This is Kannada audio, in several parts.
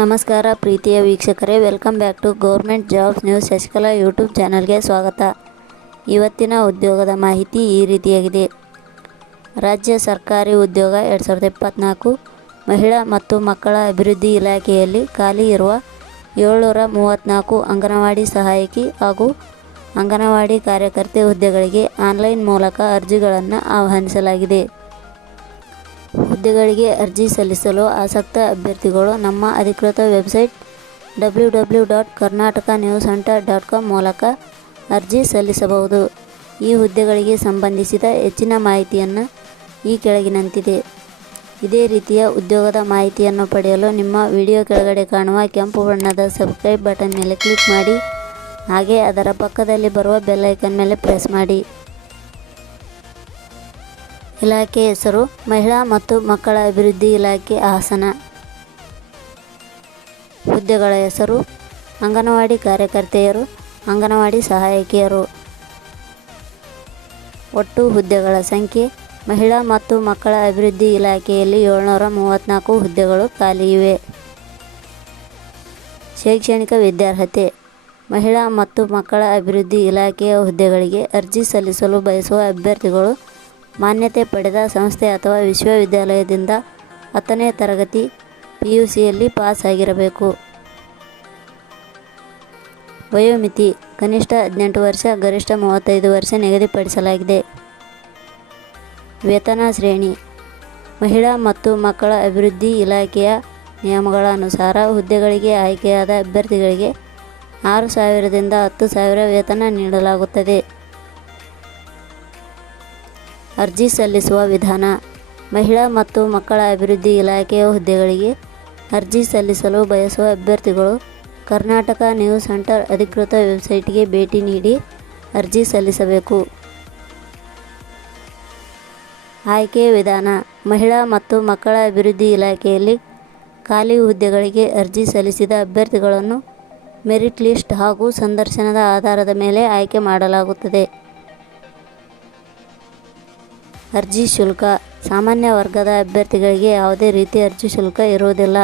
ನಮಸ್ಕಾರ ಪ್ರೀತಿಯ ವೀಕ್ಷಕರೇ welcome back to government jobs news Shashikala YouTube ಚಾನಲ್ಗೆ ಸ್ವಾಗತ. ಇವತ್ತಿನ ಉದ್ಯೋಗದ ಮಾಹಿತಿ ಈ ರೀತಿಯಾಗಿದೆ. ರಾಜ್ಯ ಸರ್ಕಾರಿ ಉದ್ಯೋಗ ಎರಡು ಸಾವಿರದ ಇಪ್ಪತ್ತ್ನಾಲ್ಕು ಮಹಿಳಾ ಮತ್ತು ಮಕ್ಕಳ ಅಭಿವೃದ್ಧಿ ಇಲಾಖೆಯಲ್ಲಿ ಖಾಲಿ ಇರುವ ಏಳ್ನೂರ ಮೂವತ್ತ್ನಾಲ್ಕು ಅಂಗನವಾಡಿ ಸಹಾಯಕಿ ಹಾಗೂ ಅಂಗನವಾಡಿ ಕಾರ್ಯಕರ್ತೆ ಹುದ್ದೆಗಳಿಗೆ ಆನ್ಲೈನ್ ಮೂಲಕ ಅರ್ಜಿಗಳನ್ನು ಆಹ್ವಾನಿಸಲಾಗಿದೆ. ಹುದ್ದೆಗಳಿಗೆ ಅರ್ಜಿ ಸಲ್ಲಿಸಲು ಆಸಕ್ತ ಅಭ್ಯರ್ಥಿಗಳು ನಮ್ಮ ಅಧಿಕೃತ website W W dot Karnataka news centre dot com ಮೂಲಕ ಅರ್ಜಿ ಸಲ್ಲಿಸಬಹುದು. ಈ ಹುದ್ದೆಗಳಿಗೆ ಸಂಬಂಧಿಸಿದ ಹೆಚ್ಚಿನ ಮಾಹಿತಿಯನ್ನು ಈ ಕೆಳಗಿನಂತಿದೆ. ಇದೇ ರೀತಿಯ ಉದ್ಯೋಗದ ಮಾಹಿತಿಯನ್ನು ಪಡೆಯಲು ನಿಮ್ಮ ವಿಡಿಯೋ ಕೆಳಗಡೆ ಕಾಣುವ ಕೆಂಪು ಬಣ್ಣದ ಸಬ್ಸ್ಕ್ರೈಬ್ ಬಟನ್ ಮೇಲೆ ಕ್ಲಿಕ್ ಮಾಡಿ, ಹಾಗೆ ಅದರ ಪಕ್ಕದಲ್ಲಿ ಬರುವ ಬೆಲ್ಲೈಕನ್ ಮೇಲೆ ಪ್ರೆಸ್ ಮಾಡಿ. ಇಲಾಖೆ ಹೆಸರು ಮಹಿಳಾ ಮತ್ತು ಮಕ್ಕಳ ಅಭಿವೃದ್ಧಿ ಇಲಾಖೆ ಹಾಸನ. ಹುದ್ದೆಗಳ ಹೆಸರು ಅಂಗನವಾಡಿ ಕಾರ್ಯಕರ್ತೆಯರು, ಅಂಗನವಾಡಿ ಸಹಾಯಕಿಯರು. ಒಟ್ಟು ಹುದ್ದೆಗಳ ಸಂಖ್ಯೆ ಮಹಿಳಾ ಮತ್ತು ಮಕ್ಕಳ ಅಭಿವೃದ್ಧಿ ಇಲಾಖೆಯಲ್ಲಿ ಏಳ್ನೂರ ಮೂವತ್ತ್ನಾಲ್ಕು ಹುದ್ದೆಗಳು ಖಾಲಿ ಇವೆ. ಶೈಕ್ಷಣಿಕ ವಿದ್ಯಾರ್ಹತೆ ಮಹಿಳಾ ಮತ್ತು ಮಕ್ಕಳ ಅಭಿವೃದ್ಧಿ ಇಲಾಖೆಯ ಹುದ್ದೆಗಳಿಗೆ ಅರ್ಜಿ ಸಲ್ಲಿಸಲು ಬಯಸುವ ಅಭ್ಯರ್ಥಿಗಳು ಮಾನ್ಯತೆ ಪಡೆದ ಸಂಸ್ಥೆ ಅಥವಾ ವಿಶ್ವವಿದ್ಯಾಲಯದಿಂದ ಹತ್ತನೇ ತರಗತಿ ಪಿ ಯು ಸಿಯಲ್ಲಿ ಪಾಸ್ ಆಗಿರಬೇಕು ವಯೋಮಿತಿ, ಕನಿಷ್ಠ ಹದಿನೆಂಟು ವರ್ಷ, ಗರಿಷ್ಠ ಮೂವತ್ತೈದು ವರ್ಷ ನಿಗದಿಪಡಿಸಲಾಗಿದೆ. ವೇತನ ಶ್ರೇಣಿ, ಮಹಿಳಾ ಮತ್ತು ಮಕ್ಕಳ ಅಭಿವೃದ್ಧಿ ಇಲಾಖೆಯ ನಿಯಮಗಳ ಅನುಸಾರ ಹುದ್ದೆಗಳಿಗೆ ಆಯ್ಕೆಯಾದ ಅಭ್ಯರ್ಥಿಗಳಿಗೆ ಆರು ಸಾವಿರದಿಂದ ಹತ್ತು ಸಾವಿರ ವೇತನ ನೀಡಲಾಗುತ್ತದೆ. ಅರ್ಜಿ ಸಲ್ಲಿಸುವ ವಿಧಾನ. ಮಹಿಳಾ ಮತ್ತು ಮಕ್ಕಳ ಅಭಿವೃದ್ಧಿ ಇಲಾಖೆಯ ಹುದ್ದೆಗಳಿಗೆ ಅರ್ಜಿ ಸಲ್ಲಿಸಲು ಬಯಸುವ ಅಭ್ಯರ್ಥಿಗಳು ಕರ್ನಾಟಕ ನ್ಯೂಸ್ ಸೆಂಟರ್ ಅಧಿಕೃತ ವೆಬ್ಸೈಟ್ಗೆ ಭೇಟಿ ನೀಡಿ ಅರ್ಜಿ ಸಲ್ಲಿಸಬೇಕು. ಆಯ್ಕೆ ವಿಧಾನ. ಮಹಿಳಾ ಮತ್ತು ಮಕ್ಕಳ ಅಭಿವೃದ್ಧಿ ಇಲಾಖೆಯಲ್ಲಿ ಖಾಲಿ ಹುದ್ದೆಗಳಿಗೆ ಅರ್ಜಿ ಸಲ್ಲಿಸಿದ ಅಭ್ಯರ್ಥಿಗಳನ್ನು ಮೆರಿಟ್ ಲಿಸ್ಟ್ ಹಾಗೂ ಸಂದರ್ಶನದ ಆಧಾರದ ಮೇಲೆ ಆಯ್ಕೆ ಮಾಡಲಾಗುತ್ತದೆ. ಅರ್ಜಿ ಶುಲ್ಕ. ಸಾಮಾನ್ಯ ವರ್ಗದ ಅಭ್ಯರ್ಥಿಗಳಿಗೆ ಯಾವುದೇ ರೀತಿ ಅರ್ಜಿ ಶುಲ್ಕ ಇರುವುದಿಲ್ಲ.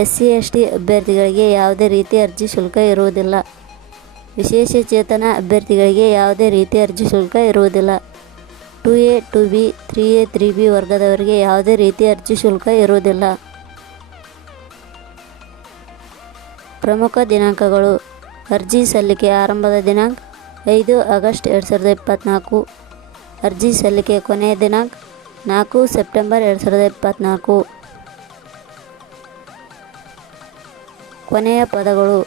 ಎಸ್ ಸಿ ಎಸ್ ಟಿ ಅಭ್ಯರ್ಥಿಗಳಿಗೆ ಯಾವುದೇ ರೀತಿ ಅರ್ಜಿ ಶುಲ್ಕ ಇರುವುದಿಲ್ಲ. ವಿಶೇಷ ಚೇತನ ಅಭ್ಯರ್ಥಿಗಳಿಗೆ ಯಾವುದೇ ರೀತಿ ಅರ್ಜಿ ಶುಲ್ಕ ಇರುವುದಿಲ್ಲ. Two A, two B, three A, three B ವರ್ಗದವರಿಗೆ ಯಾವುದೇ ರೀತಿ ಅರ್ಜಿ ಶುಲ್ಕ ಇರುವುದಿಲ್ಲ. ಪ್ರಮುಖ ದಿನಾಂಕಗಳು. ಅರ್ಜಿ ಸಲ್ಲಿಕೆ ಆರಂಭದ ದಿನಾಂಕ ಐದು ಆಗಸ್ಟ್ ಎರಡು ಸಾವಿರದ ಇಪ್ಪತ್ತ್ನಾಲ್ಕು ಅರ್ಜಿ ಸಲ್ಲಿಕೆ ಕೊನೆಯ ದಿನಾಂಕ ನಾಲ್ಕು ಸೆಪ್ಟೆಂಬರ್ ಎರಡು ಸಾವಿರದ ಇಪ್ಪತ್ತ್ನಾಲ್ಕು ಕೊನೆಯ ಪದಗಳು,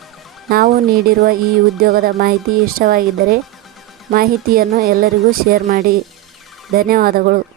ನಾವು ನೀಡಿರುವ ಈ ಉದ್ಯೋಗದ ಮಾಹಿತಿ ಇಷ್ಟವಾಗಿದ್ದರೆ ಮಾಹಿತಿಯನ್ನು ಎಲ್ಲರಿಗೂ ಶೇರ್ ಮಾಡಿ. ಧನ್ಯವಾದಗಳು.